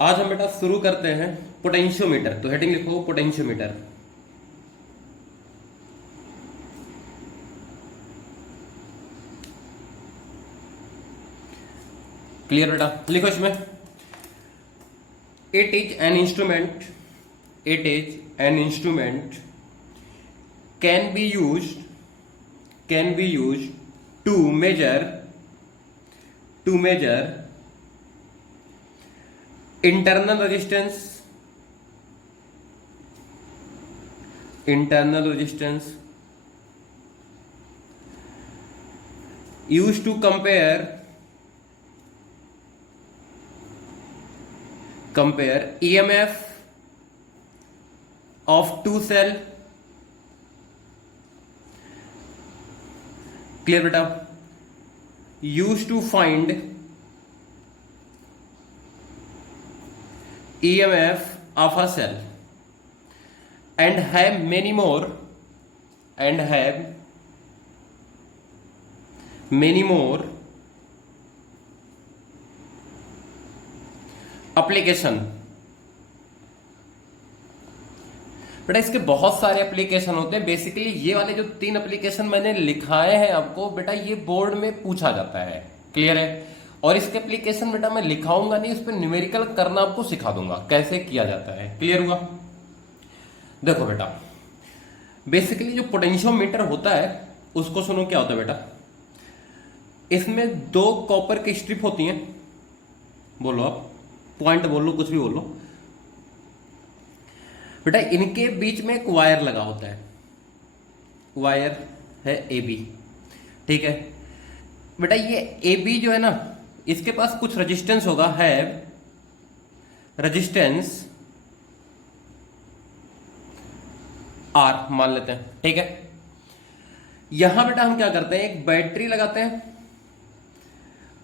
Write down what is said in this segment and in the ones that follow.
आज हम बेटा शुरू करते हैं पोटेंशियोमीटर। तो हेडिंग लिखो पोटेंशियोमीटर। क्लियर बेटा? लिखो इसमें, it is an instrument, it is an instrument can be use to measure internal resistance used to compare EMF of two cell. Clear beta? Used to find EMF of a cell and have many more application। बेटा इसके बहुत सारे application होते हैं। Basically ये वाले जो 3 application मैंने लिखाए हैं आपको बेटा, ये बोर्ड में पूछा जाता है। क्लियर है? और इसके एप्लीकेशन बेटा मैं लिखाऊंगा नहीं, उस पर न्यूमेरिकल करना आपको सिखा दूंगा कैसे किया जाता है। क्लियर हुआ? देखो बेटा, बेसिकली जो पोटेंशियोमीटर होता है उसको सुनो क्या होता है बेटा। इसमें 2 कॉपर की स्ट्रिप होती हैं। बोलो आप, पॉइंट बोल लो, कुछ भी बोल लो बेटा। इनके बीच में एक वायर लगा होता है, वायर है AB। ठीक है बेटा, ये AB जो है ना, इसके पास कुछ रेजिस्टेंस होगा, है रेजिस्टेंस R मान लेते हैं। ठीक है, यहां बेटा हम क्या करते हैं, एक बैटरी लगाते हैं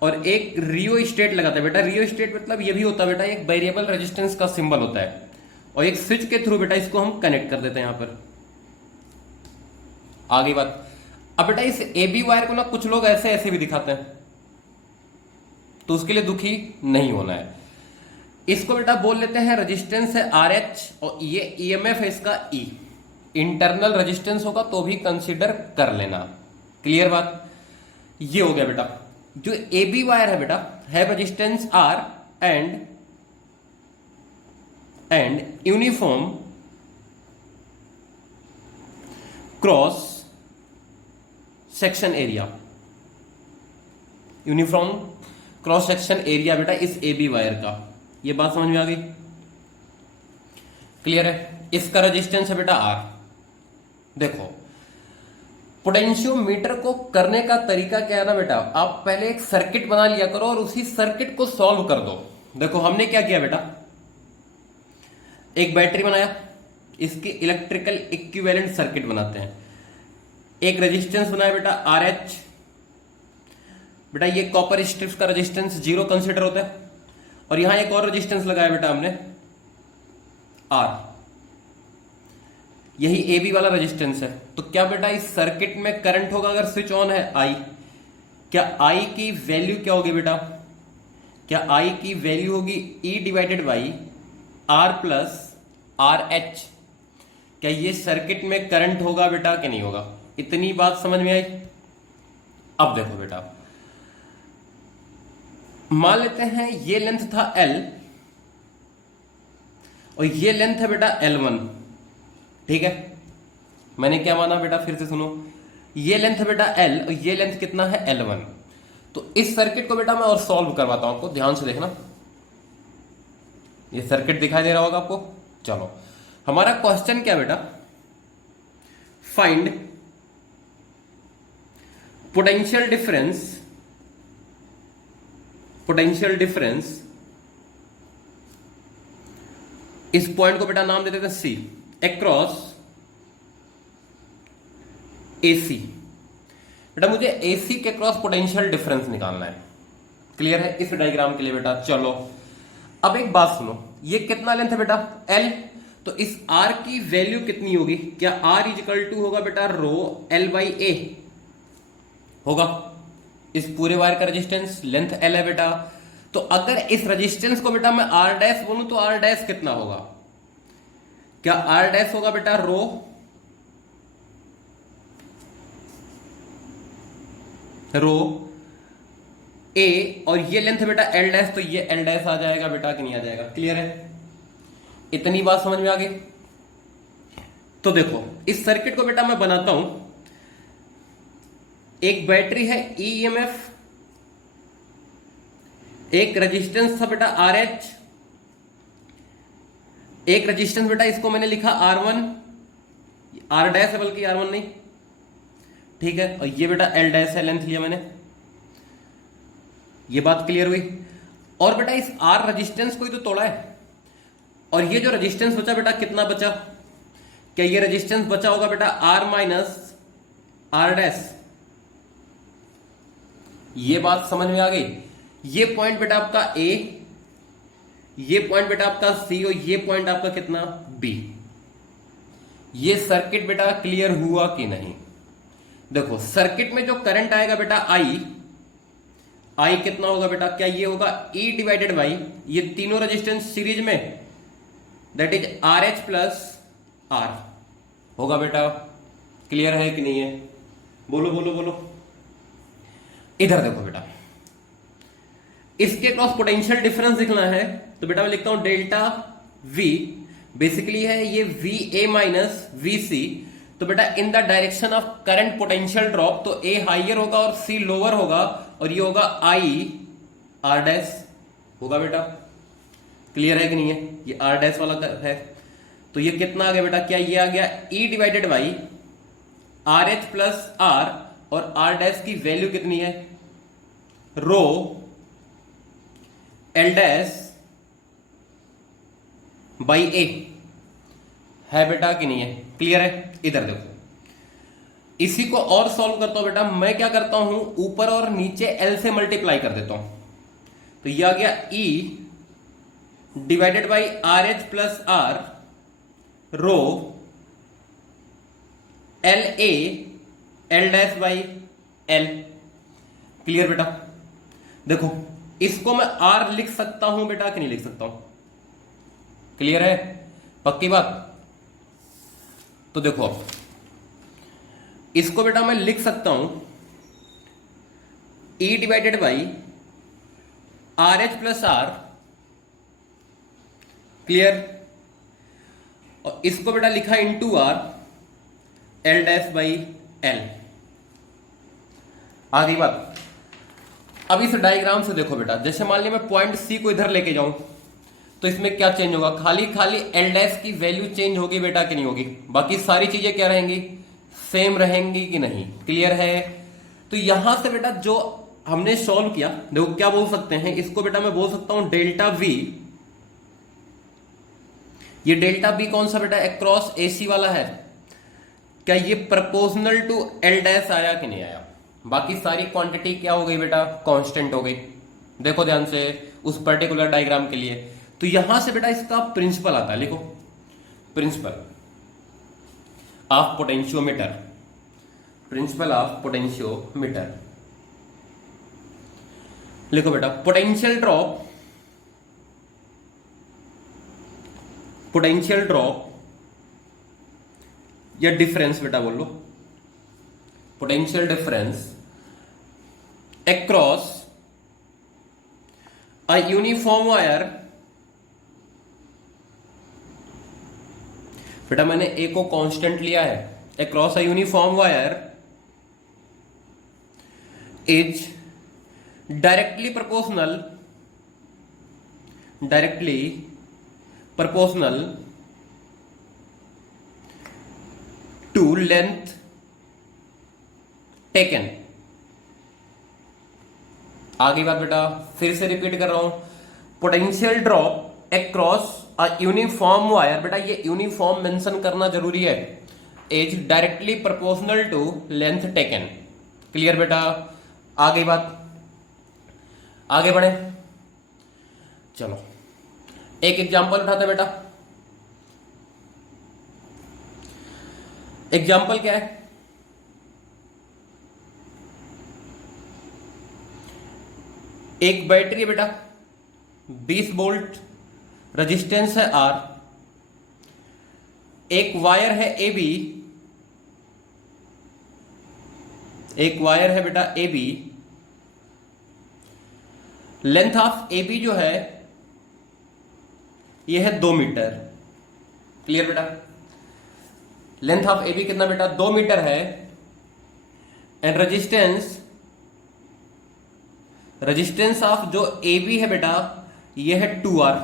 और एक रियो स्टेट लगाते हैं। बेटा रियो स्टेट मतलब ये भी होता है बेटा, एक वेरिएबल रेजिस्टेंस का सिंबल होता है, और एक स्विच के थ्रू बेटा इसको हम कनेक्ट कर देते हैं यहां पर। आगे बात, अब बेटा इस AB वायर को ना कुछ लोग ऐसे ऐसे भी दिखाते हैं, तो उसके लिए दुखी नहीं होना है। इसको बेटा बोल लेते हैं रेजिस्टेंस है RH, और ये EMF है इसका E। इंटरनल रेजिस्टेंस होगा तो भी कंसीडर कर लेना। क्लियर बात? ये हो गया बेटा। जो AB वायर है बेटा, है resistance R and uniform cross section area, uniform cross section area बेटा इस AB वायर का। ये बात समझ में आ गई? क्लियर है? इसका रेजिस्टेंस है बेटा R। देखो, पोटेंशियोमीटर को करने का तरीका क्या है ना बेटा, आप पहले एक सर्किट बना लिया करो और उसी सर्किट को सॉल्व कर दो। देखो हमने क्या किया बेटा, एक बैटरी बनाया, इसकी इलेक्ट्रिकल इक्विवेलेंट सर्किट बनाते हैं। एक रेजिस्टेंस बनाया बेटा RH। बेटा ये कॉपर स्ट्रिप्स का रेजिस्टेंस 0 कंसीडर होता है, और यहां एक और रेजिस्टेंस लगाया बेटा हमने R। यही AB वाला रेजिस्टेंस है। तो क्या बेटा इस सर्किट में करंट होगा अगर स्विच ऑन है, I। क्या I की वैल्यू क्या होगी बेटा? क्या I की वैल्यू होगी E divided by R plus RH। क्या ये सर्किट में करंट होगा बेटा कि नहीं होगा? इतनी बात समझ में आई? अब देखो बेटा, मान लेते हैं ये लेंथ था L और ये लेंथ है बेटा L1। ठीक है, मैंने क्या माना बेटा, फिर से सुनो, ये लेंथ है बेटा L और ये लेंथ कितना है L1। तो इस सर्किट को बेटा मैं और सॉल्व करवाता हूं आपको, ध्यान से देखना। ये सर्किट दिखाई दे रहा होगा आपको। चलो, हमारा क्वेश्चन क्या बेटा, फाइंड पोटेंशियल डिफरेंस। इस पॉइंट को बेटा नाम दे देते हैं C, अक्रॉस AC। बेटा मुझे AC के क्रॉस पोटेंशियल डिफरेंस निकालना है। क्लियर है इस डायग्राम के लिए बेटा? चलो अब एक बात सुनो, ये कितना लेंथ है बेटा L, तो इस R की वैल्यू कितनी होगी? क्या R इजिकल टू होगा बेटा रो L बाई A होगा। इस पूरे वायर का रेजिस्टेंस लेंथ L है बेटा, तो अगर इस रेजिस्टेंस को बेटा मैं आर डैश बोलूं तो आर डैश कितना होगा? क्या आर डैश होगा बेटा रो ए, और ये लेंथ बेटा एल डैश, तो ये एल डैश आ जाएगा बेटा कि नहीं आ जाएगा? क्लियर है? इतनी बात समझ में आ गई? तो देखो इस सर्किट को बेटा मैं बनाता हूं। एक बैटरी है ईएमएफ, एक रेजिस्टेंस था बेटा आर एच, एक रेजिस्टेंस बेटा इसको मैंने लिखा R1, आर डैश है बल्कि R1 नहीं, ठीक है, और ये बेटा एल डैश है, लेंथ लिया मैंने। ये बात क्लियर हुई? और बेटा इस आर रेजिस्टेंस को ही तो तोड़ा है, और ये जो रेजिस्टेंस बचा बेटा कितना बचा? क्या ये रेजिस्टेंस बचा होगा बेटा R माइनस आर डैश? ये बात समझ में आ गई? ये पॉइंट बेटा आपका A, ये पॉइंट बेटा आपका C, और ये पॉइंट आपका कितना B। ये सर्किट बेटा क्लियर हुआ कि नहीं? देखो सर्किट में जो करंट आएगा बेटा I कितना होगा बेटा? क्या ये होगा E डिवाइडेड बाई ये तीनों रेजिस्टेंस सीरीज में, that is RH plus R होगा बेटा। क्लियर है कि नहीं है? बोलो बोलो बोलो। इधर देखो बेटा, इसके क्रॉस पोटेंशियल डिफरेंस लिखना है तो बेटा मैं लिखता हूं डेल्टा V, बेसिकली है ये VA माइनस VC। तो बेटा in the direction of current potential drop, तो A हाइयर होगा और C लोअर होगा, और ये होगा I R डैश होगा बेटा। क्लियर है कि नहीं है? ये R डैश वाला है, तो ये कितना आ गया बेटा? क्या ये आ गया E divided by RH plus R, और R डैश की वैल्यू कितनी है? रो एल डैश बाई ए है बेटा कि नहीं है? क्लियर है? इधर देखो, इसी को और सॉल्व करता हूं बेटा। मैं क्या करता हूं, ऊपर और नीचे एल से मल्टीप्लाई कर देता हूं, तो ये आ गया E divided by R H plus R rho L A L dash by L. Clear बेटा? देखो इसको मैं R लिख सकता हूं बेटा कि नहीं लिख सकता हूं? क्लियर है? पक्की बात? तो देखो इसको बेटा मैं लिख सकता हूं E divided by R H plus R. Clear? और इसको बेटा लिखा into R L dash by L. आ गई बात? अब इस डायग्राम से देखो बेटा, जैसे मान लिया मैं पॉइंट C को इधर लेके जाऊं तो इसमें क्या चेंज होगा? खाली खाली एल डैश की वैल्यू चेंज होगी बेटा कि नहीं होगी? बाकी सारी चीजें क्या रहेंगी? सेम रहेंगी कि नहीं? क्लियर है? तो यहां से बेटा जो हमने सॉल्व किया, देखो क्या बोल सकते हैं इसको बेटा, मैं बोल सकता हूं डेल्टा V। ये डेल्टा B कौन सा बेटा? अक्रॉस AC वाला है। क्या ये प्रपोर्शनल टू एल डैश आया कि नहीं आया? बाकी सारी क्वांटिटी क्या हो गई बेटा? कांस्टेंट हो गई। देखो ध्यान से उस पर्टिकुलर डायग्राम के लिए। तो यहां से बेटा इसका प्रिंसिपल आता है, लिखो principle of potentiometer, principle of potentiometer लिखो बेटा। पोटेंशियल ड्रॉप या डिफरेंस बेटा बोल लो, potential difference across a uniform wire। बेटा मैंने A को कांस्टेंट लिया है, across a uniform wire is directly proportional to length taken। आगे बात बेटा फिर से रिपीट कर रहा हूं, potential drop across a uniform wire, बेटा ये यूनिफॉर्म मेंशन करना जरूरी है, is directly proportional to length taken. Clear बेटा? आगे बात, आगे बढ़े, चलो एक एग्जांपल उठाते बेटा। एग्जांपल क्या है? एक बैटरी है बेटा 20 वोल्ट, रेजिस्टेंस है R, एक वायर है AB, एक वायर है बेटा AB, लेंथ ऑफ AB जो है ये है 2 मीटर। क्लियर बेटा? लेंथ ऑफ AB कितना बेटा? 2 मीटर है। एंड रेजिस्टेंस ऑफ जो AB है बेटा ये है 2R,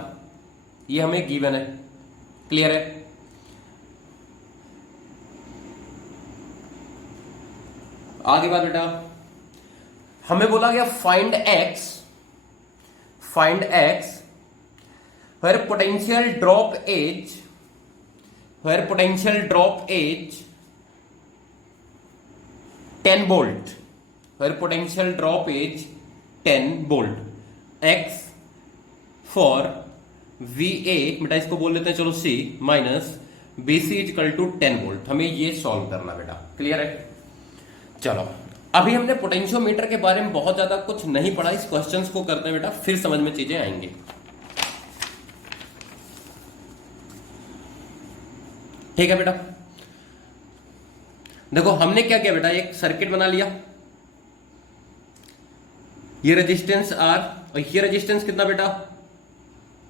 ये हमें गिवन है। क्लियर है? आगे बात बेटा, हमें बोला गया find x where potential drop is 10 volt, where potential drop is 10 volt, x for VA बेटा इसको बोल लेते हैं चलो C minus BC equal to 10 volt. हमें ये सॉल्व करना बेटा। क्लियर है? चलो अभी हमने पोटेंशियोमीटर के बारे में बहुत ज्यादा कुछ नहीं पढ़ा, इस क्वेश्चंस को करते हैं बेटा, फिर समझ में चीजें आएंगी। ठीक है बेटा? देखो हमने क्या किया बेटा, एक सर्किट बना लिया, ये रेजिस्टेंस R और ये रेजिस्टेंस कितना बेटा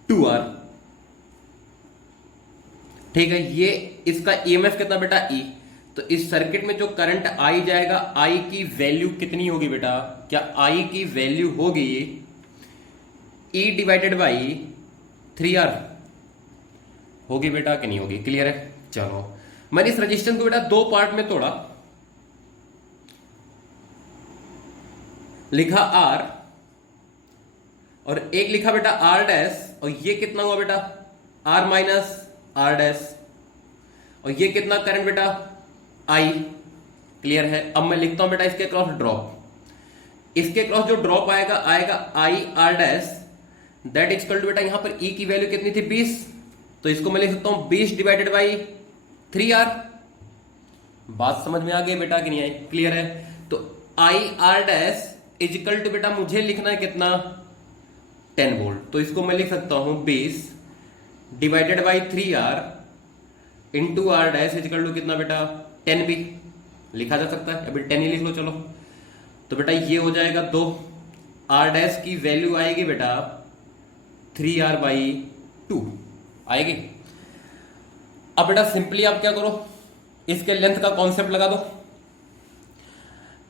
2R। ठीक है, ये इसका EMF कितना बेटा E। तो इस सर्किट में जो करंट आई जाएगा, आई की वैल्यू कितनी होगी बेटा? क्या आई की वैल्यू होगी E डिवाइडेड बाई 3R होगी बेटा कि नहीं होगी? क्लियर है? चलो मैंने इस रेजिस्टेंस को बेटा दो पार्ट में तोड़ा, लिखा R और एक लिखा बेटा R डैश, और ये कितना हुआ बेटा R माइनस R डैश, और ये कितना करंट बेटा I। क्लियर है? अब मैं लिखता हूं बेटा इसके क्रॉस ड्रॉप, इसके क्रॉस जो ड्रॉप आएगा I R dash that equal to बेटा यहां पर E की वैल्यू कितनी थी 20, तो इसको मैं लिख सकता हूं 20 डिवाइडेड बाई 3R। बात समझ में आ गई बेटा कि नहीं आई? क्लियर है? तो I R dash equal to बेटा मुझे लिखना है कितना 10 वोल्ट, तो इसको मैं लिख सकता हूं 20 divided by 3R into R dash equal to कितना बेटा 10 भी लिखा जा सकता है। अभी 10 ही लिख लो चलो, तो बेटा ये हो जाएगा 2, R डैश की वैल्यू आएगी बेटा 3R बाई 2 आएगी। अब बेटा सिंपली आप क्या करो, इसके लेंथ का कॉन्सेप्ट लगा दो।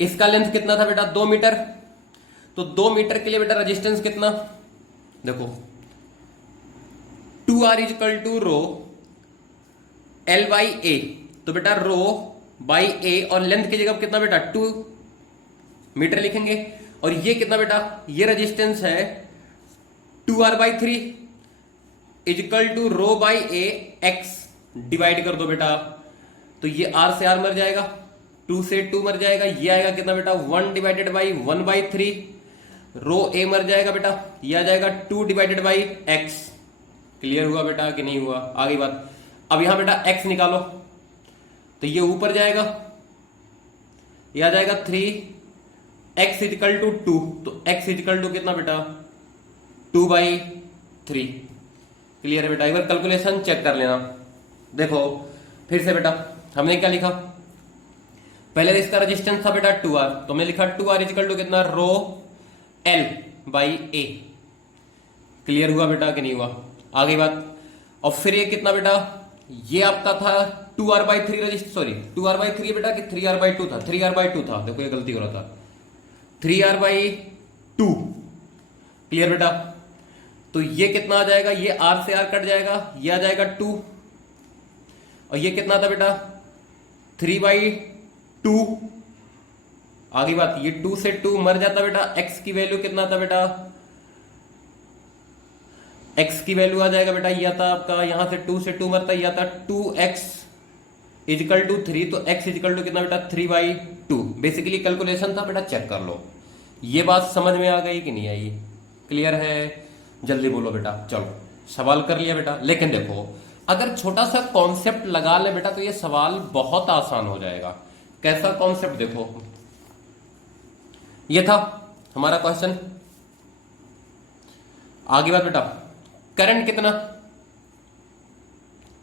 इसका लेंथ कितना था बेटा 2 मीटर, तो 2 मीटर के लिए बेटा रेजिस्टेंस कितना, देखो 2R equal to rho L by A, तो बेटा रो बाई ए और लेंथ की जगह कितना बेटा 2 मीटर लिखेंगे, और ये कितना बेटा ये रेजिस्टेंस है 2R by 3 equal to rho by A X, divide कर दो बेटा, तो ये R से R मर जाएगा, 2 से 2 मर जाएगा, ये आएगा कितना बेटा 1 डिवाइडेड बाई 1 बाई 3, रो ए मर जाएगा बेटा, ये आ जाएगा 2 डिवाइडेड बाई एक्स। क्लियर हुआ बेटा कि नहीं हुआ? आगे बात, अब यहां बेटा x निकालो, तो ये ऊपर जाएगा, ये आ जाएगा 3 x इक्वल टू 2, तो x इक्वल टू कितना बेटा 2 बाई 3। क्लियर है बेटा? एक बार कैलकुलेशन चेक कर लेना। देखो फिर से बेटा हमने क्या लिखा, पहले इसका रेजिस्टेंस था बेटा 2R, तो हमने लिखा 2R इक्वल टू कितना रो L बाई ए। क्लियर हुआ बेटा कि नहीं हुआ? आगे बात, और फिर ये कितना बेटा, ये आपका था 2R by 3 register, sorry 2R by 3 बेटा कि 3R बाई 2 था, 3R बाई 2 था, देखो ये गलती हो रहा था, 3R बाई 2। क्लियर बेटा? तो ये कितना आ जाएगा, ये R से R कट जाएगा, ये आ जाएगा 2, और ये कितना था बेटा 3 बाई 2। आगे बात, ये 2 से 2 मर जाता बेटा, x की वैल्यू कितना था बेटा, x की वैल्यू आ जाएगा बेटा, यह था आपका यहां से 2 से 2 मरता, यह था 2x इजिकल टू 3, तो x इजिकल टू कितना बेटा 3 बाई 2। बेसिकली कैलकुलेशन था बेटा, चेक कर लो। ये बात समझ में आ गई कि नहीं आई? क्लियर है? जल्दी बोलो बेटा। चलो सवाल कर लिया बेटा, लेकिन देखो अगर छोटा सा कॉन्सेप्ट लगा ले बेटा तो ये सवाल बहुत आसान हो जाएगा। कैसा कॉन्सेप्ट? देखो ये था हमारा क्वेश्चन, आगे बात बेटा, करंट कितना,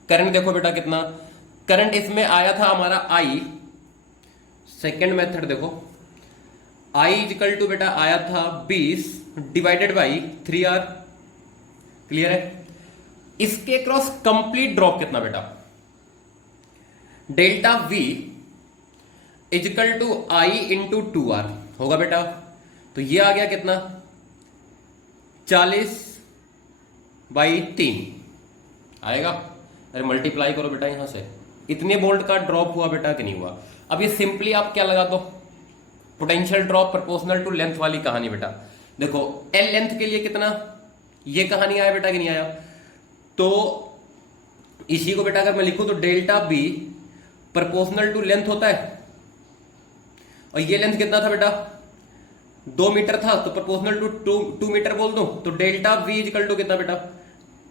करंट देखो बेटा कितना, करंट इसमें आया था हमारा आई, सेकेंड मेथड देखो, आई इजिकल टू बेटा आया था 20 डिवाइडेड बाई 3R। क्लियर है? इसके क्रॉस कंप्लीट ड्रॉप कितना बेटा, delta V equal to I into 2R होगा बेटा। तो ये आ गया कितना, 40/3 आएगा। अरे मल्टीप्लाई करो बेटा यहां से, इतने वोल्ट का ड्रॉप हुआ बेटा कि नहीं हुआ। अब ये सिंपली आप क्या लगा दो, potential drop proportional to length वाली कहानी बेटा। देखो एल लेंथ के लिए कितना, ये कहानी आया बेटा कि नहीं आया। तो इसी को बेटा अगर मैं लिखूं तो delta B proportional to length होता है, और ये लेंथ कितना था बेटा 2 मीटर था, तो प्रोपोर्शनल टू 2 मीटर बोल दूं तो डेल्टा वी इजिकल टू कितना बेटा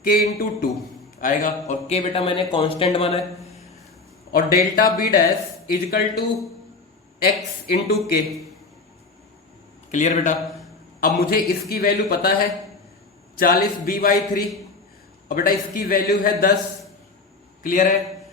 के इंटू 2 आएगा, और के बेटा मैंने कांस्टेंट माना है, और delta B dash equal to X into K. क्लियर बेटा? अब मुझे इसकी वैल्यू पता है 40b/3, और बेटा इसकी वैल्यू है 10। क्लियर है?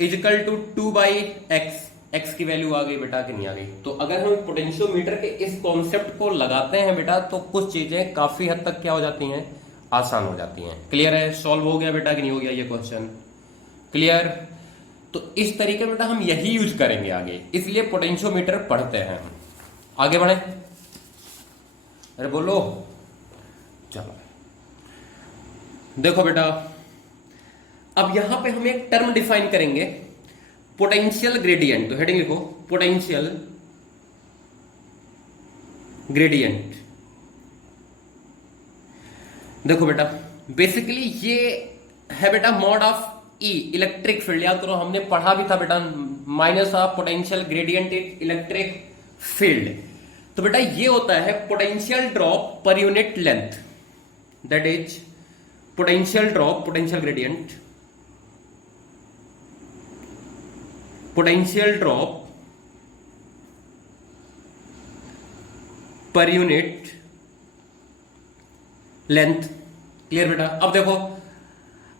इजिकल टू 2/x, x की वैल्यू आ गई बेटा कि नहीं आ गई। तो अगर हम पोटेंशियोमीटर के इस कॉन्सेप्ट को लगाते हैं बेटा तो कुछ चीजें काफी हद तक क्या हो जाती हैं, आसान हो जाती हैं। क्लियर है? सॉल्व हो गया बेटा कि नहीं हो गया ये क्वेश्चन? क्लियर? तो इस तरीके बेटा हम यही यूज करेंगे आगे, इसलिए पोटेंशियोमीटर पढ़ते हैं हम। आगे बढ़े, अरे बोलो, चलो देखो बेटा, अब यहां पे हम एक टर्म डिफाइन करेंगे, पोटेंशियल ग्रेडियंट। तो हेडिंग लिखो, पोटेंशियल ग्रेडियंट। देखो बेटा बेसिकली ये है बेटा mod of E, electric field. याद करो हमने पढ़ा भी था बेटा, minus of potential gradient electric field. तो बेटा ये होता है potential drop per unit length, that is potential drop, potential gradient, potential drop per unit length. Clear बेटा? अब देखो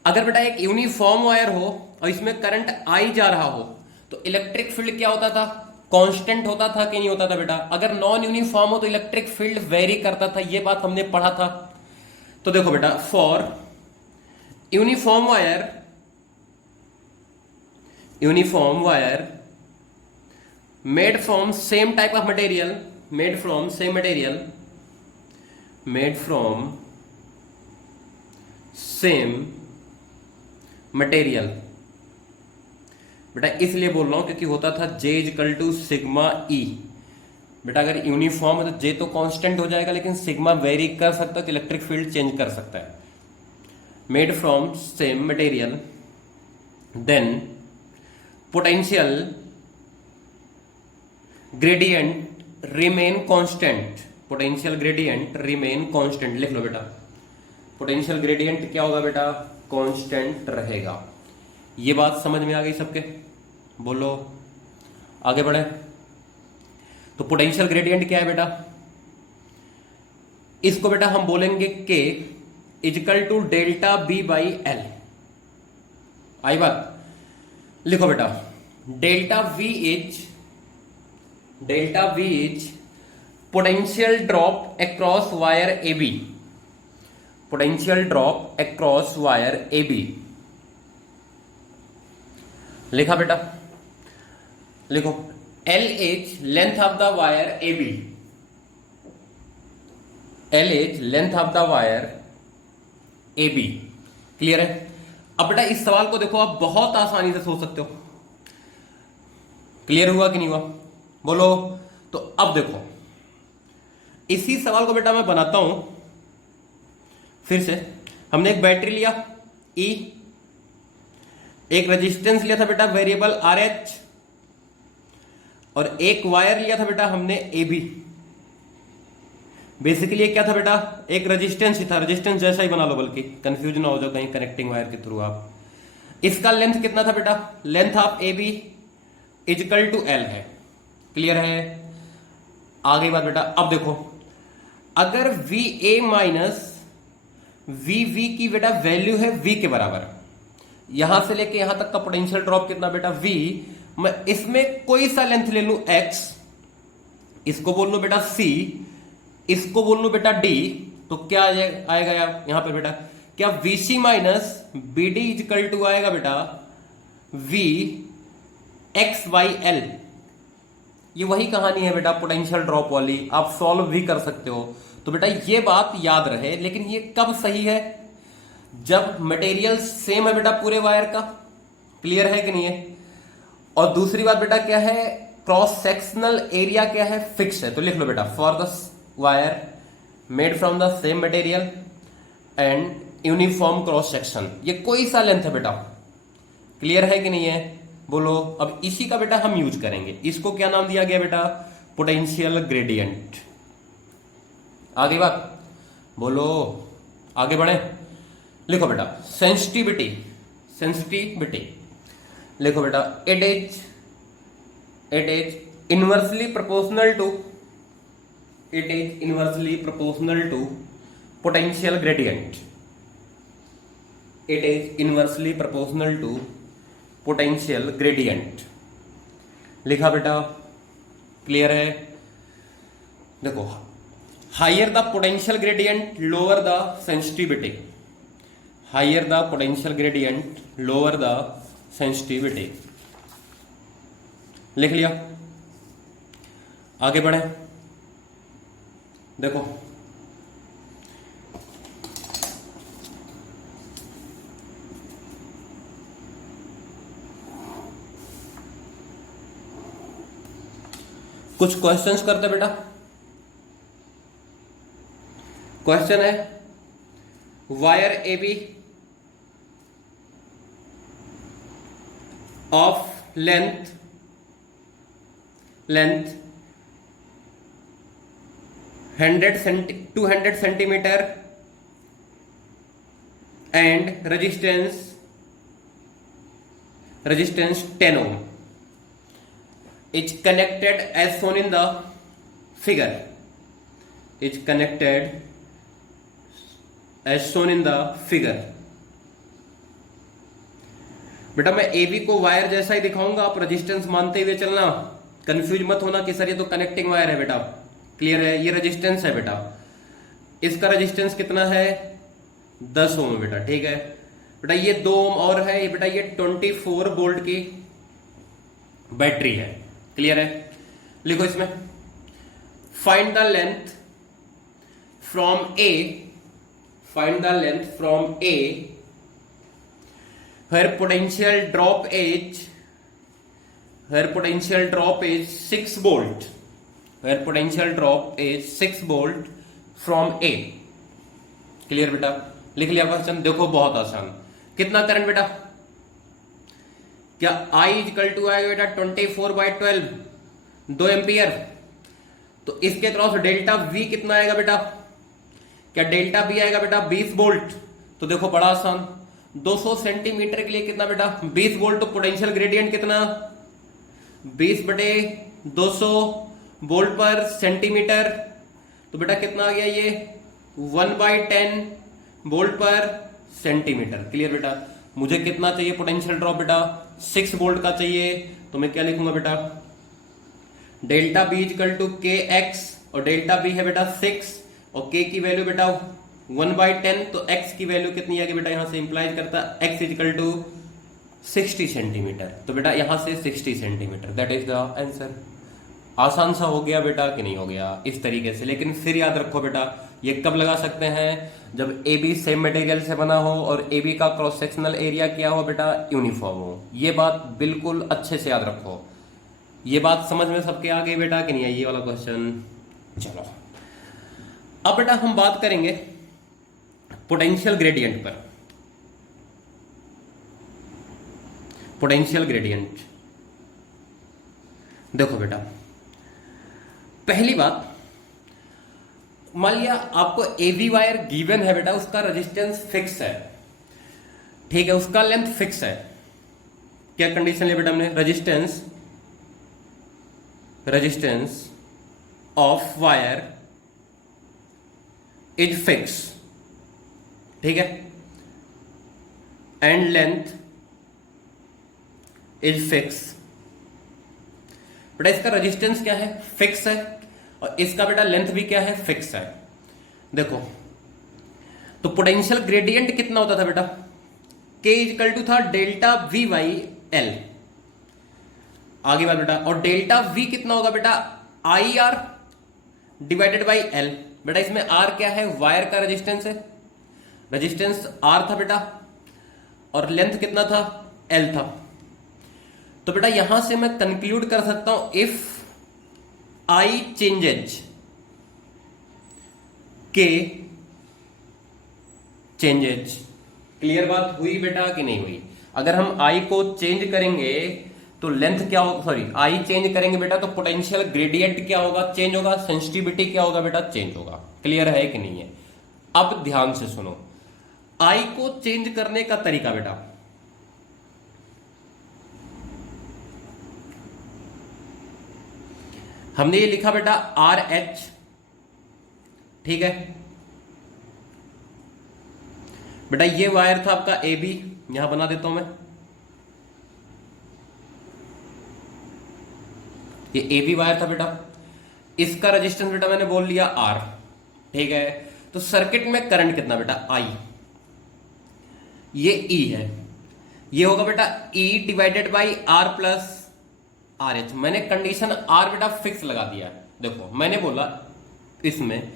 अगर बेटा एक यूनिफॉर्म वायर हो और इसमें करंट आई जा रहा हो तो इलेक्ट्रिक फील्ड क्या होता था, कांस्टेंट होता था कि नहीं होता था बेटा? अगर नॉन यूनिफॉर्म हो तो इलेक्ट्रिक फील्ड वेरी करता था, ये बात हमने पढ़ा था। तो देखो बेटा for uniform wire made from same type of material, made from same material बेटा, इसलिए बोल रहा हूं क्योंकि होता था J equal to sigma E। बेटा अगर यूनिफॉर्म है तो J तो कांस्टेंट हो जाएगा, लेकिन सिग्मा वेरी कर सकता है तो इलेक्ट्रिक फील्ड चेंज कर सकता है। Made from same material, then potential gradient remain constant, potential gradient remain constant. लिख लो बेटा, पोटेंशियल ग्रेडियंट क्या होगा बेटा, कांस्टेंट रहेगा। ये बात समझ में आ गई सबके? बोलो, आगे बढ़े। तो पोटेंशियल ग्रेडियंट क्या है बेटा, इसको बेटा हम बोलेंगे K equal to delta B/L। आई बात? लिखो बेटा, delta V is potential drop across wire AB, potential drop across wire AB। लिखा बेटा? लिखो LH length of the wire AB, LH length of the wire AB। Clear है? अब बेटा इस सवाल को देखो आप बहुत आसानी से सोच सकते हो। क्लियर हुआ कि नहीं हुआ? बोलो। तो अब देखो इसी सवाल को बेटा मैं बनाता हूं फिर से। हमने एक बैटरी लिया E, एक रेजिस्टेंस लिया था बेटा वेरिएबल RH, और एक वायर लिया था बेटा हमने AB। बेसिकली क्या था बेटा, एक रेजिस्टेंस ही था, रेजिस्टेंस जैसा ही बना लो, बल्कि कंफ्यूज ना हो जाओ कहीं कनेक्टिंग वायर के थ्रू आप। इसका लेंथ कितना था बेटा, length of AB equal to L है। क्लियर है? आगे बात बेटा, अब देखो अगर VA माइनस वी की बेटा वैल्यू है वी के बराबर, यहां से लेके यहां तक का पोटेंशियल ड्रॉप कितना बेटा वी। मैं इसमें कोई सा लेंथ ले लू एक्स, इसको बोल लू बेटा सी, इसको बोल लू बेटा डी, तो क्या आएगा यहां पर बेटा, क्या VC minus B D equal to आएगा बेटा वी एक्स वाई एल। ये वही कहानी है बेटा पोटेंशियल ड्रॉप वाली, आप सॉल्व भी कर सकते हो। तो बेटा ये बात याद रहे, लेकिन ये कब सही है, जब मटेरियल सेम है बेटा पूरे वायर का। क्लियर है कि नहीं है। और दूसरी बात बेटा क्या है, क्रॉस सेक्शनल एरिया क्या है, फिक्स है। तो लिख लो बेटा for the wire made from the same material and uniform cross section, ये कोई सा लेंथ है बेटा। क्लियर है कि नहीं है, बोलो। अब इसी का बेटा हम यूज करेंगे, इसको क्या नाम दिया गया बेटा, पोटेंशियल ग्रेडियंट। आगे बात बोलो, आगे बढ़े। लिखो बेटा सेंसिटिविटी, सेंसिटिविटी लिखो बेटा, it is inversely proportional to, it is inversely proportional to potential gradient, it is inversely proportional to potential gradient. लिखा बेटा, क्लियर है। देखो higher the potential gradient lower the sensitivity, higher the potential gradient lower the sensitivity. लिख लिया, आगे बढ़े। देखो कुछ क्वेश्चंस करते बेटा। क्वेश्चन है wire A B of length 200 centimetre and resistance 10 ohm is connected as shown in the figure, is connected as shown in the figure। बेटा मैं ए बी को वायर जैसा ही दिखाऊंगा, आप रेजिस्टेंस मानते हुए चलना, कंफ्यूज मत होना कि सर ये तो कनेक्टिंग वायर है बेटा। क्लियर है, ये रेजिस्टेंस है बेटा, इसका रेजिस्टेंस कितना है 10 ओम बेटा। ठीक है बेटा, ये 2 ओम और है ये बेटा, ये 24 वोल्ट की बैटरी है। क्लियर है, लिखो इसमें find the length from A, find the length from A where potential drop is, where potential drop is 6 volt, where potential drop is 6 volt from A। Clear बेटा, लिख लिया क्वेश्चन। देखो बहुत आसान, कितना करंट बेटा, क्या I इक्वल टू आएगा बेटा 24/12 2 एम्पियर। तो इसके क्रॉस डेल्टा V कितना आएगा बेटा, क्या डेल्टा V आएगा बेटा 20 वोल्ट। तो देखो बड़ा आसान, 200 सेंटीमीटर के लिए कितना बेटा 20 वोल्ट, तो पोटेंशियल ग्रेडियंट कितना 20/200 वोल्ट पर सेंटीमीटर। तो बेटा कितना आ गया ये 1/10 वोल्ट पर सेंटीमीटर। क्लियर बेटा, मुझे कितना चाहिए पोटेंशियल ड्रॉप बेटा 6 वोल्ट का चाहिए। तो मैं क्या लिखूंगा बेटा, डेल्टा बी इक्वल टू के एक्स, और डेल्टा बी है बेटा 6 और के की वैल्यू बेटा 1/10, तो x की वैल्यू कितनी आएगी बेटा, यहां से इंप्लाइज करता है x इक्वल टू 60 सेंटीमीटर। तो बेटा यहां से 60 centimetre, that is the answer. आसान सा हो गया बेटा कि नहीं हो गया इस तरीके से। लेकिन फिर याद रखो बेटा, ये कब लगा सकते हैं, जब ए बी सेम मटेरियल से बना हो और ए बी का क्रॉस सेक्शनल एरिया क्या हो बेटा यूनिफॉर्म हो। ये बात बिल्कुल अच्छे से याद रखो। ये बात समझ में सबके आ गई बेटा कि नहीं है, ये वाला क्वेश्चन। चलो अब बेटा हम बात करेंगे पोटेंशियल ग्रेडियंट पर। पोटेंशियल ग्रेडियंट देखो बेटा, पहली बात मान लिया आपको एवी वायर गिवन है बेटा, उसका रेजिस्टेंस फिक्स है। ठीक है, उसका लेंथ फिक्स है। क्या कंडीशन है बेटा हमने, resistance of wire is fix. ठीक है, एंड लेंथ इज फिक्स। बेटा इसका रेजिस्टेंस क्या है, फिक्स है, और इसका बेटा लेंथ भी क्या है, फिक्स है। देखो तो पोटेंशियल ग्रेडियंट कितना होता था बेटा, K इक्वल टू था डेल्टा V बाई L। आगे बात बेटा, और डेल्टा V कितना होगा बेटा, IR डिवाइडेड बाई L। बेटा इसमें R क्या है, वायर का रेजिस्टेंस है, रेजिस्टेंस R था बेटा, और लेंथ कितना था, L था। तो बेटा यहां से मैं कंक्लूड कर सकता हूं, if I changes, K changes. Clear बात हुई बेटा कि नहीं हुई? अगर हम I को चेंज करेंगे तो लेंथ क्या होगा, सॉरी I चेंज करेंगे बेटा तो पोटेंशियल ग्रेडियंट क्या होगा, चेंज होगा, सेंसिटिविटी क्या होगा बेटा, चेंज होगा। क्लियर है कि नहीं है? अब ध्यान से सुनो, I को चेंज करने का तरीका बेटा, हमने ये लिखा बेटा RH, ठीक है बेटा, ये वायर था आपका AB, यहां बना देता हूं मैं, ये AB वायर था बेटा, इसका रेजिस्टेंस बेटा मैंने बोल लिया R, ठीक है। तो सर्किट में करंट कितना बेटा, I, ये E है, ये होगा बेटा E divided by R plus RH। मैंने कंडीशन R बेटा फिक्स लगा दिया है। देखो मैंने बोला इसमें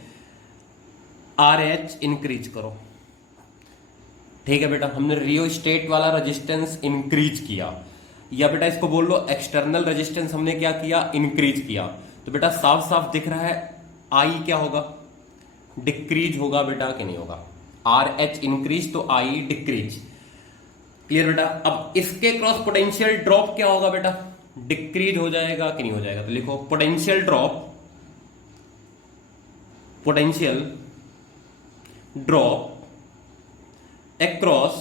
RH इंक्रीज करो, ठीक है बेटा, हमने रियोस्टेट वाला रेजिस्टेंस इंक्रीज किया, या बेटा इसको बोल लो एक्सटर्नल रेजिस्टेंस हमने क्या किया, इंक्रीज किया। तो बेटा साफ साफ दिख रहा है I क्या होगा, डिक्रीज होगा बेटा कि नहीं होगा, RH इंक्रीज तो I डिक्रीज। क्लियर बेटा? अब इसके क्रॉस पोटेंशियल ड्रॉप क्या होगा बेटा, डिक्रीज हो जाएगा कि नहीं हो जाएगा? तो लिखो potential drop, potential drop across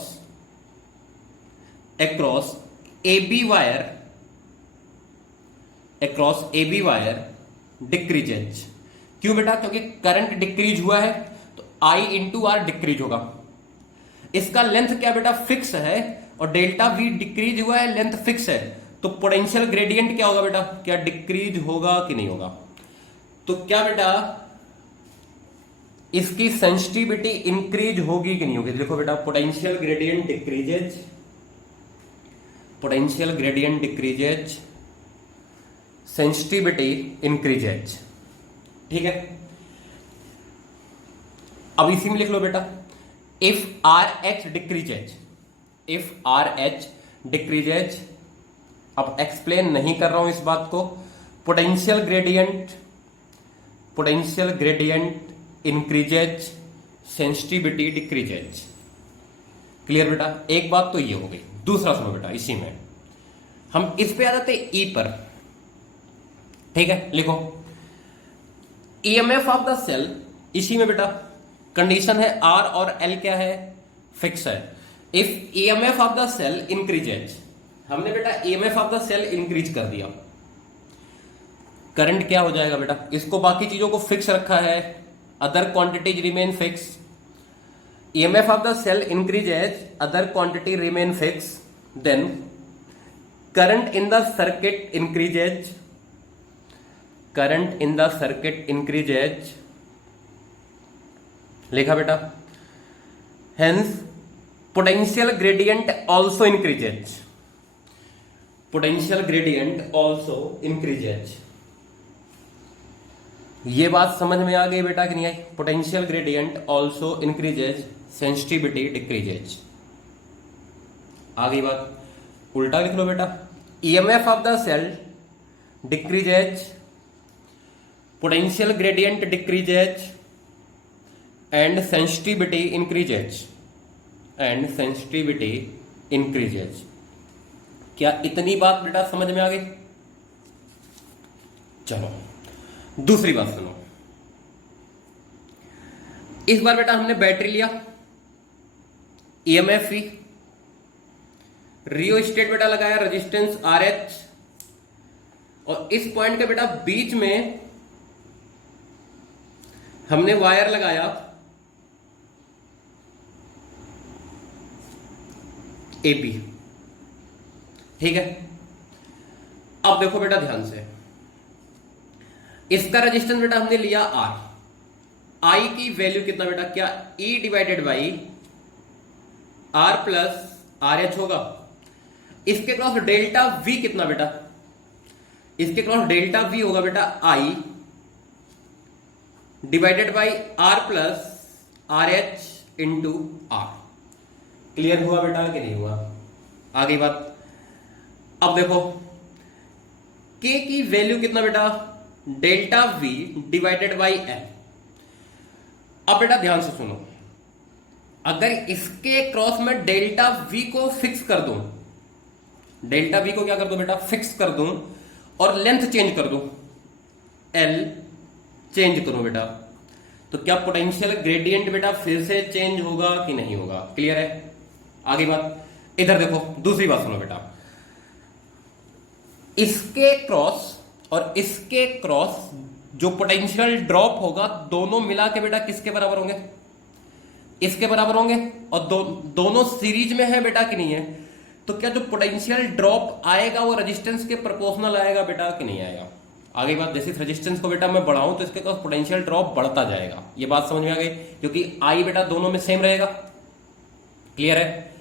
AB wire, across AB wire decreases। क्यों बेटा? क्योंकि करंट डिक्रीज हुआ है तो I इंटू आर डिक्रीज होगा। इसका लेंथ क्या बेटा, फिक्स है, और डेल्टा V डिक्रीज हुआ है, लेंथ फिक्स है, तो पोटेंशियल ग्रेडियंट क्या होगा बेटा, क्या डिक्रीज होगा कि नहीं होगा? तो क्या बेटा इसकी सेंसिटिविटी इंक्रीज होगी कि नहीं होगी? देखो बेटा potential gradient decreases, potential gradient decreases, sensitivity increases, ठीक है। अब इसी में लिख लो बेटा, if RH decreases, if RH decreases, अब एक्सप्लेन नहीं कर रहा हूं इस बात को, potential gradient, potential gradient increases, sensitivity decreases. Clear बेटा? एक बात तो ये हो गई। दूसरा सुनो बेटा, इसी में हम इस पे आ जाते E पर, ठीक है। लिखो EMF ऑफ द सेल, इसी में बेटा कंडीशन है R और L क्या है, फिक्स है। If EMF of the cell increases, हमने बेटा EMF of the cell increase कर दिया, करंट क्या हो जाएगा बेटा, इसको बाकी चीजों को फिक्स रखा है, other quantities remain fixed, EMF of the cell increases, other quantity remain fixed, then current in the circuit increases, current in the circuit increases, लिखा बेटा, hence potential gradient also increases, potential gradient also increases। ये बात समझ में आ गई बेटा कि नहीं आई? Potential gradient also increases, sensitivity decreases. आ गई बात? उल्टा लिख लो बेटा, EMF of the cell decreases, potential gradient decreases, and sensitivity increases, and sensitivity increases. क्या इतनी बात बेटा समझ में आ गई? चलो दूसरी बात सुनो, इस बार बेटा हमने बैटरी लिया, EMF V, रियोस्टेट बेटा लगाया, रेजिस्टेंस RH, और इस पॉइंट के बेटा बीच में हमने वायर लगाया ए बी। ठीक है, अब देखो बेटा ध्यान से, इसका रेजिस्टेंस बेटा हमने लिया आर, आई की वैल्यू कितना बेटा, क्या E divided by R plus R H होगा। इसके क्रॉस डेल्टा वी कितना बेटा, इसके क्रॉस डेल्टा वी होगा बेटा I divided by R plus R H into R. Clear हुआ बेटा कि नहीं हुआ? आ गई बात। अब देखो के की वैल्यू कितना बेटा, delta we divided by L. अब बेटा ध्यान से सुनो, अगर इसके क्रॉस में डेल्टा वी को फिक्स कर दूं, डेल्टा वी को क्या कर दूं बेटा, फिक्स कर दूं, और लेंथ चेंज कर दूं, एल चेंज करूं बेटा, तो क्या पोटेंशियल ग्रेडियंट बेटा फिर से चेंज होगा कि नहीं होगा? क्लियर है? आगे बात। इधर देखो दूसरी बात सुनो बेटा, इसके क्रॉस और इसके क्रॉस जो पोटेंशियल ड्रॉप होगा, दोनों मिला के बेटा किसके बराबर होंगे? इसके बराबर होंगे। और दोनों सीरीज में है बेटा कि नहीं है? तो क्या जो पोटेंशियल ड्रॉप आएगा वो रेजिस्टेंस के प्रोपोर्शनल आएगा बेटा कि नहीं आएगा? आगे बात, जैसे रेजिस्टेंस को बेटा मैं बढ़ाऊं तो इसके पास पोटेंशियल ड्रॉप बढ़ता जाएगा। ये बात समझ में आ गई? क्योंकि आई बेटा दोनों में सेम रहेगा। क्लियर है?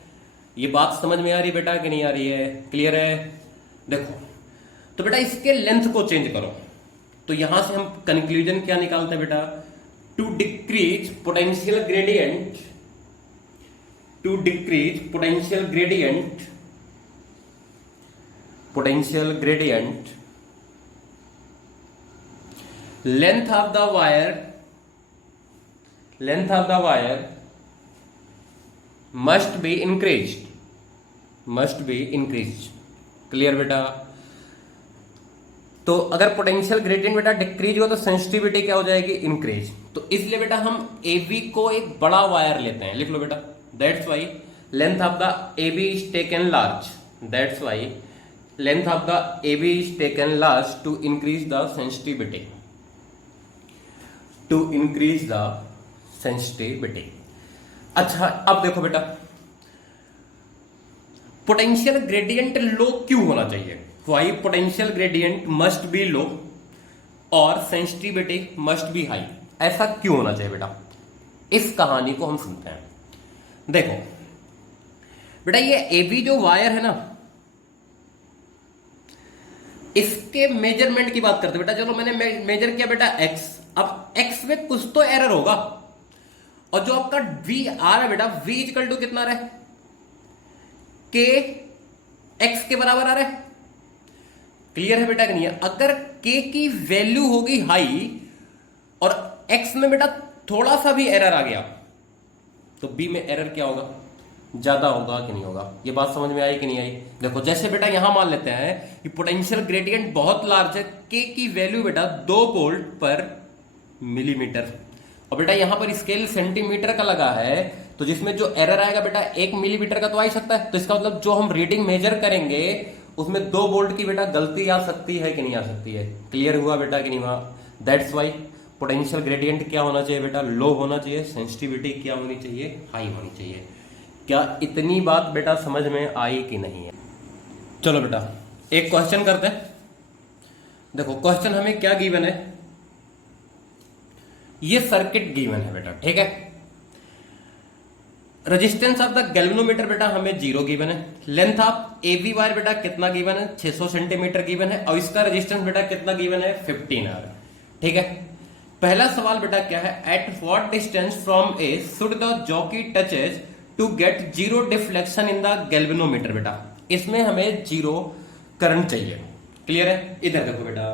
ये बात समझ में आ रही बेटा कि नहीं आ रही है? क्लियर है? देखो तो बेटा इसके लेंथ को चेंज करो, तो यहां से हम कंक्लूजन क्या निकालते हैं बेटा, to decrease potential gradient, to decrease potential gradient, potential gradient length of the wire, length of the wire must be increased, must be increased. Clear बेटा? तो अगर पोटेंशियल ग्रेडियंट बेटा डिक्रीज हो तो सेंसिटिविटी क्या हो जाएगी, इंक्रीज। तो इसलिए बेटा हम एबी को एक बड़ा वायर लेते हैं, लिख लो बेटा, that's why length of the AB is taken large, that's why length of the AB is taken large to increase the sensitivity, to increase the sensitivity. अच्छा अब देखो बेटा, पोटेंशियल ग्रेडियंट लो क्यों होना चाहिए? Why potential gradient must be low और sensitivity must be high, ऐसा क्यों होना चाहिए बेटा? इस कहानी को हम सुनते हैं। देखो बेटा ये एबी जो वायर है ना, इसके मेजरमेंट की बात करते बेटा। चलो मैंने मेजर किया बेटा एक्स, अब एक्स में कुछ तो एरर होगा, और जो आपका वी आ रहा है बेटा, वी इक्वल टू कितना आ रहा है, के एक्स के बराबर आ रहा है। क्लियर है बेटा कि नहीं है? अगर के की वैल्यू होगी हाई और एक्स में बेटा थोड़ा सा भी एरर आ गया, तो बी में एरर क्या होगा, ज्यादा होगा कि नहीं होगा? ये बात समझ में आई कि नहीं आई? देखो जैसे बेटा यहां मान लेते हैं कि पोटेंशियल ग्रेडियंट बहुत लार्ज है, के की वैल्यू बेटा 2 वोल्ट पर मिलीमीटर, और बेटा यहां पर स्केल सेंटीमीटर का लगा है, तो जिसमें जो एरर आएगा बेटा 1 मिलीमीटर का तो आ ही सकता है। तो इसका मतलब जो हम रीडिंग मेजर करेंगे उसमें 2 वोल्ट की बेटा गलती आ सकती है कि नहीं आ सकती है? क्लियर हुआ बेटा कि नहीं हुआ? दैट्स वाई पोटेंशियल ग्रेडियंट क्या होना चाहिए बेटा, लो होना चाहिए, सेंसिटिविटी क्या होनी चाहिए, हाई होनी चाहिए। क्या इतनी बात बेटा समझ में आई कि नहीं है? चलो बेटा एक क्वेश्चन करते हैं। देखो क्वेश्चन हमें क्या गिवन है, ये सर्किट गिवन है बेटा, ठीक है। रेजिस्टेंस ऑफ द गैल्वेनोमीटर बेटा हमें 0 गिवन है, लेंथ ऑफ एबी वायर बेटा कितना गिवन है, 600 सेंटीमीटर गिवन है, और इसका रेजिस्टेंस बेटा कितना गिवन है, 15 आर। ठीक है, पहला सवाल बेटा क्या है, at what distance from A should the jockey touches to get 0 deflection in the galvanometer बेटा, इसमें हमें 0 करंट चाहिए। क्लियर है? इधर देखो बेटा,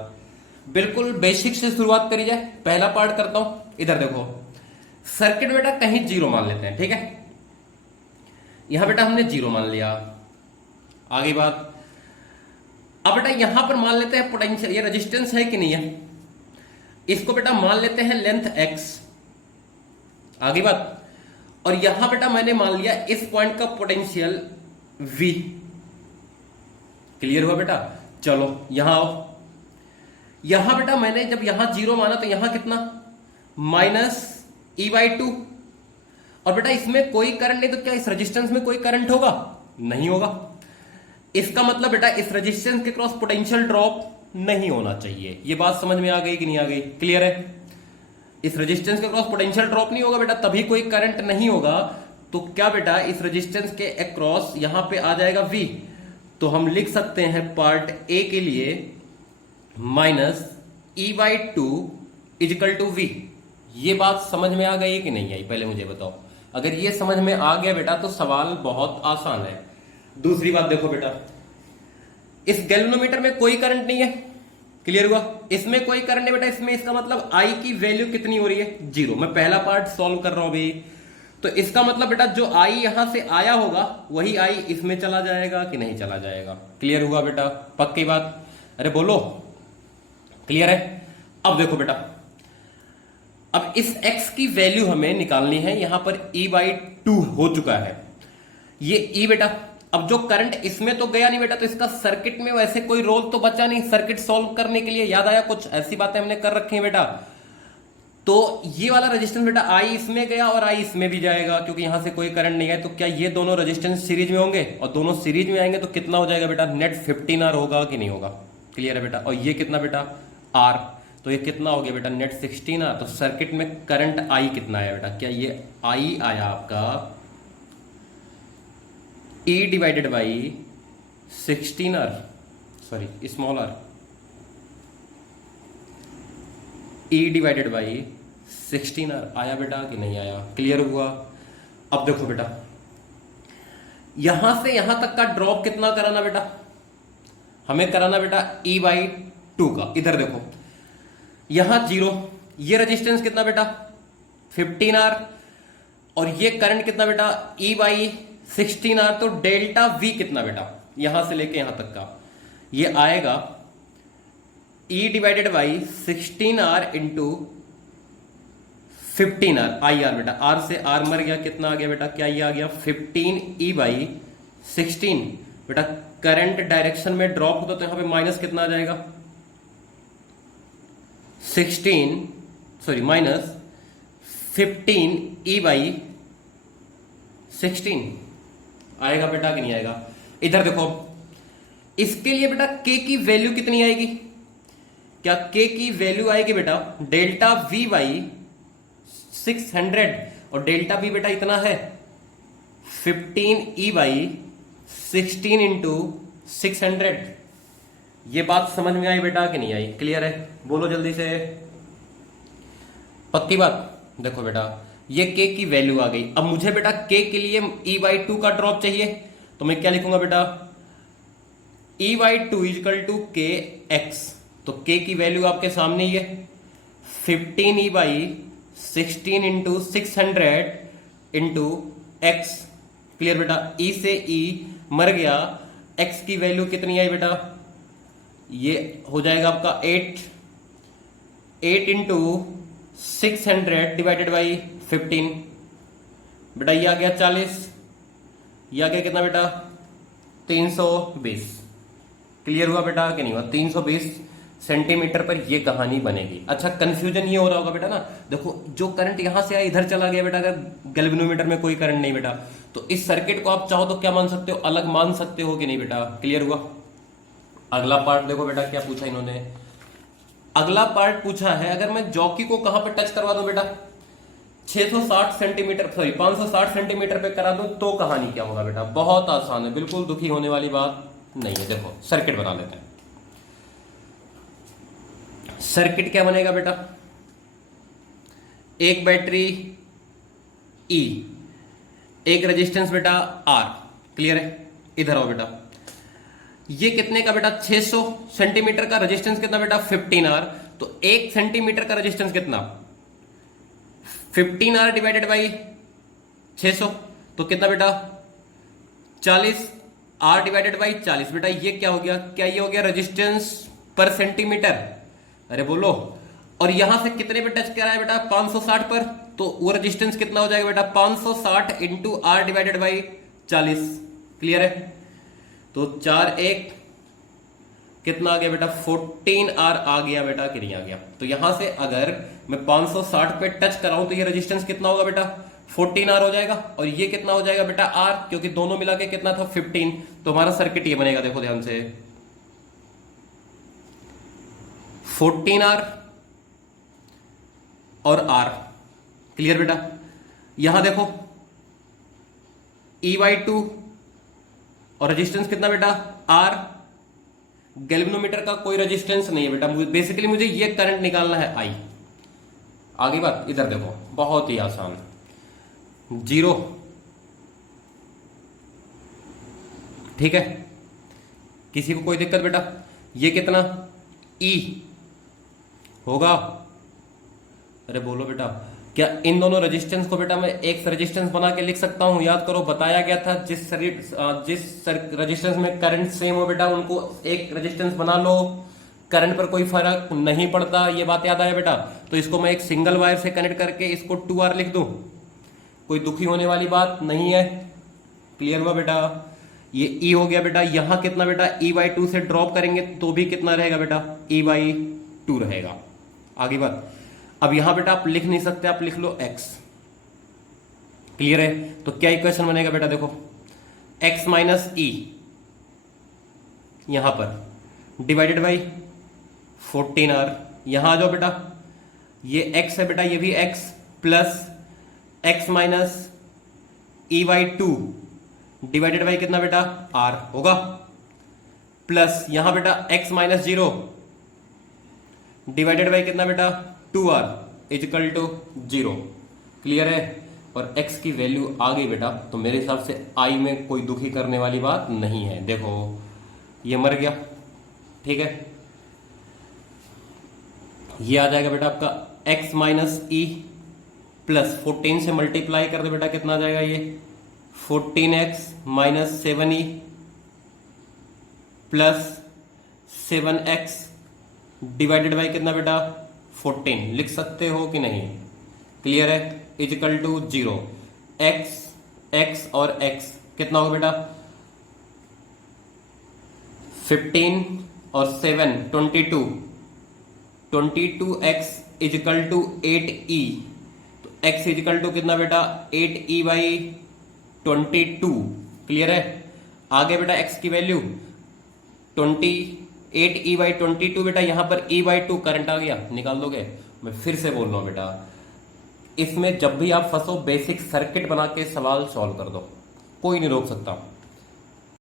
बिल्कुल बेसिक से शुरुआत करी जाए। पहला पार्ट करता हूं, इधर देखो, सर्किट बेटा कहीं 0 मान लेते हैं, ठीक है। यहां बेटा हमने 0 मान लिया, आगे बात। अब बेटा यहां पर मान लेते हैं पोटेंशियल, ये रेजिस्टेंस है कि नहीं है, इसको बेटा मान लेते हैं लेंथ x, आगे बात। और यहां बेटा मैंने मान लिया इस पॉइंट का पोटेंशियल v। क्लियर हुआ बेटा? चलो यहां आओ, यहां बेटा मैंने जब यहां 0 माना तो यहां कितना, -e/2, और बेटा इसमें कोई करंट नहीं, तो क्या इस रेजिस्टेंस में कोई करंट होगा? नहीं होगा। इसका मतलब बेटा इस रेजिस्टेंस के क्रॉस पोटेंशियल ड्रॉप नहीं होना चाहिए। ये बात समझ में आ गई कि नहीं आ गई? क्लियर है? इस रेजिस्टेंस के क्रॉस पोटेंशियल ड्रॉप नहीं होगा बेटा, तभी कोई करंट नहीं होगा। तो क्या बेटा इस रेजिस्टेंस के अक्रॉस यहां पे आ जाएगा V। तो हम लिख सकते हैं पार्ट ए के लिए minus E/2 is equal to V। ये बात समझ में आ गई कि नहीं आई? पहले मुझे बताओ। अगर ये समझ में आ गया बेटा तो सवाल बहुत आसान है। दूसरी बात देखो बेटा, इस गैल्वेनोमीटर में कोई करंट नहीं है। क्लियर हुआ? इसमें कोई करंट नहीं बेटा, इसमें इसका मतलब I की वैल्यू कितनी हो रही है? 0। मैं पहला पार्ट सॉल्व कर रहा हूं अभी। तो इसका मतलब बेटा जो I यहां से आया होगा वही I इसमें चला जाएगा कि नहीं चला जाएगा? क्लियर हुआ बेटा? पक्की बात? अरे बोलो, क्लियर है? अब देखो बेटा, अब इस x की वैल्यू हमें निकालनी है। यहां पर E/2 हो चुका है ये E बेटा। अब जो करंट इसमें तो गया नहीं बेटा, तो इसका सर्किट में वैसे कोई रोल तो बचा नहीं सर्किट सॉल्व करने के लिए। याद आया? कुछ ऐसी बातें हमने कर रखी हैं बेटा। तो ये वाला रेजिस्टेंस बेटा I इसमें गया और I इसमें भी जाएगा, क्योंकि यहां से कोई करंट नहीं है। तो क्या ये दोनों रेजिस्टेंस सीरीज में होंगे? और दोनों सीरीज में आएंगे तो कितना हो जाएगा बेटा? नेट 15R होगा कि नहीं होगा? क्लियर है बेटा? और ये कितना बेटा? R। तो ये कितना हो गया बेटा? Net 16R। तो सर्किट में करंट I कितना आया बेटा? क्या ये I आया आपका E divided by 16R, sorry small r, E divided by 16R आया बेटा कि नहीं आया? क्लियर हुआ? अब देखो बेटा, यहां से यहां तक का ड्रॉप कितना कराना बेटा? हमें कराना बेटा E/2 का। इधर देखो, यहां 0, ये रेजिस्टेंस कितना बेटा? 15R, और ये करंट कितना बेटा? E/16R। तो डेल्टा V कितना बेटा? यहां से लेके यहां तक का ये आएगा E divided by 16R into 15R IR बेटा। R से R मर गया, कितना आ गया बेटा? क्या ये आ गया? 15E/16 बेटा। करंट डायरेक्शन में ड्रॉप होता तो यहां पे माइनस कितना आ जाएगा? 16 सॉरी माइनस 15E/16 आएगा बेटा कि नहीं आएगा? इधर देखो, इसके लिए बेटा K की वैल्यू कितनी आएगी? क्या K की वैल्यू आएगी बेटा? डेल्टा V/600, और डेल्टा V बेटा इतना है 15E/16 इंटू 600। ये बात समझ में आई बेटा कि नहीं आई? क्लियर है? बोलो जल्दी से, पक्की बात? देखो बेटा, ये K की वैल्यू आ गई। अब मुझे बेटा K के लिए E/2 का ड्रॉप चाहिए, तो मैं क्या लिखूंगा बेटा? E/2 equal to KX। तो K की वैल्यू आपके सामने ही है 15E/16 into 600 into X। Clear बेटा? E से E मर गया, X की वैल्यू कितनी आई बेटा? ये हो जाएगा आपका 8 इंटू 600 डिवाइडेड बाई 15 बेटा। ये आ गया 40, ये आ गया कितना बेटा? 320। क्लियर हुआ बेटा कि नहीं हुआ? 320 सेंटीमीटर पर ये कहानी बनेगी। अच्छा, कंफ्यूजन ये हो रहा होगा बेटा ना, देखो जो करंट यहां से आया इधर चला गया बेटा। अगर गैल्वेनोमीटर में कोई करंट नहीं बेटा, तो इस सर्किट को आप चाहो तो क्या मान सकते हो? अलग मान सकते हो कि नहीं बेटा? क्लियर हुआ? अगला पार्ट देखो बेटा, क्या पूछा इन्होंने। अगला पार्ट पूछा है, अगर मैं जॉकी को कहां पर टच करवा दूं बेटा? 660 सेंटीमीटर सॉरी 560 सेंटीमीटर पे करा दूं तो कहानी क्या होगा बेटा? बहुत आसान है, बिल्कुल दुखी होने वाली बात नहीं है। देखो सर्किट बना लेते हैं। सर्किट क्या बनेगा बेटा? एक बैटरी E, एक रेजिस्टेंस बेटा R। क्लियर है? इधर आओ बेटा, ये कितने का बेटा? 600 सेंटीमीटर का रेजिस्टेंस कितना बेटा? 15R। तो 1 सेंटीमीटर का रेजिस्टेंस कितना? 15R डिवाइडेड बाई 600, तो कितना बेटा? 40। R डिवाइडेड बाई 40 बेटा। ये क्या हो गया? क्या ये हो गया रेजिस्टेंस पर सेंटीमीटर? अरे बोलो। और यहां से कितने पे टच करा है बेटा? 560 पर। तो वो रेजिस्टेंस कितना हो जाएगा बेटा? 560 into R divided by 40। Clear है? तो 4 1 कितना आ गया बेटा? 14R आ गया बेटा कि नहीं आ गया? तो यहां से अगर मैं 560 पे टच कराऊं तो ये रेजिस्टेंस कितना होगा बेटा? 14R हो जाएगा, और ये कितना हो जाएगा बेटा R, क्योंकि दोनों मिला के कितना था 15। तो हमारा सर्किट ये बनेगा, देखो ध्यान से, 14R और R। क्लियर बेटा? यहां देखो E/2 और रेजिस्टेंस कितना बेटा R। गैल्वेनोमीटर का कोई रेजिस्टेंस नहीं है बेटा, बेसिकली मुझे ये करंट निकालना है I। आगे बात इधर देखो, बहुत ही आसान, 0, ठीक है, किसी को कोई दिक्कत बेटा? ये कितना E होगा? अरे बोलो बेटा, क्या इन दोनों रेजिस्टेंस को बेटा मैं एक रेजिस्टेंस बना के लिख सकता हूं? याद करो, बताया गया था जिस रेजिस्टेंस में करंट सेम हो बेटा उनको एक रेजिस्टेंस बना लो, करंट पर कोई फर्क नहीं पड़ता। ये बात याद आया बेटा? तो इसको मैं एक सिंगल वायर से कनेक्ट करके इसको 2R लिख दूं, कोई दुखी होने वाली बात नहीं है। क्लियर हुआ बेटा? ये E हो गया बेटा। यहां कितना बेटा E/2 से ड्रॉप करेंगे तो भी कितना रहेगा बेटा E/2 रहेगा। आगे बात, अब यहां बेटा आप लिख नहीं सकते, आप लिख लो x। क्लियर है? तो क्या इक्वेशन बनेगा बेटा? देखो x माइनस E यहां पर डिवाइडेड बाई 14R। यहां आ जाओ बेटा, ये x है बेटा, ये भी x plus x minus E/2 divided by कितना बेटा R होगा, प्लस यहां बेटा x माइनस 0 डिवाइडेड बाई कितना बेटा 2R इजिकल टू 0। क्लियर है? और x की वैल्यू आ गई बेटा, तो मेरे हिसाब से I में कोई दुखी करने वाली बात नहीं है। देखो ये मर गया, ठीक है, ये आ जाएगा बेटा आपका x माइनस E प्लस 14 से मल्टीप्लाई कर दे बेटा, कितना आ जाएगा ये 14x minus 7E plus 7x divided by कितना बेटा 14। लिख सकते हो कि नहीं? क्लियर है? Equal to 0। x और x कितना होगा बेटा 15 और 7 22x इजिकल टू 8E। तो x इजिकल टू कितना बेटा 8E/22। क्लियर है? आगे बेटा x की वैल्यू 8E/22 बेटा, यहां पर E/2 करंट आ गया, निकाल दोगे? मैं फिर से बोल रहा हूं बेटा, इसमें जब भी आप फंसो बेसिक सर्किट बना के सवाल सॉल्व कर दो, कोई नहीं रोक सकता।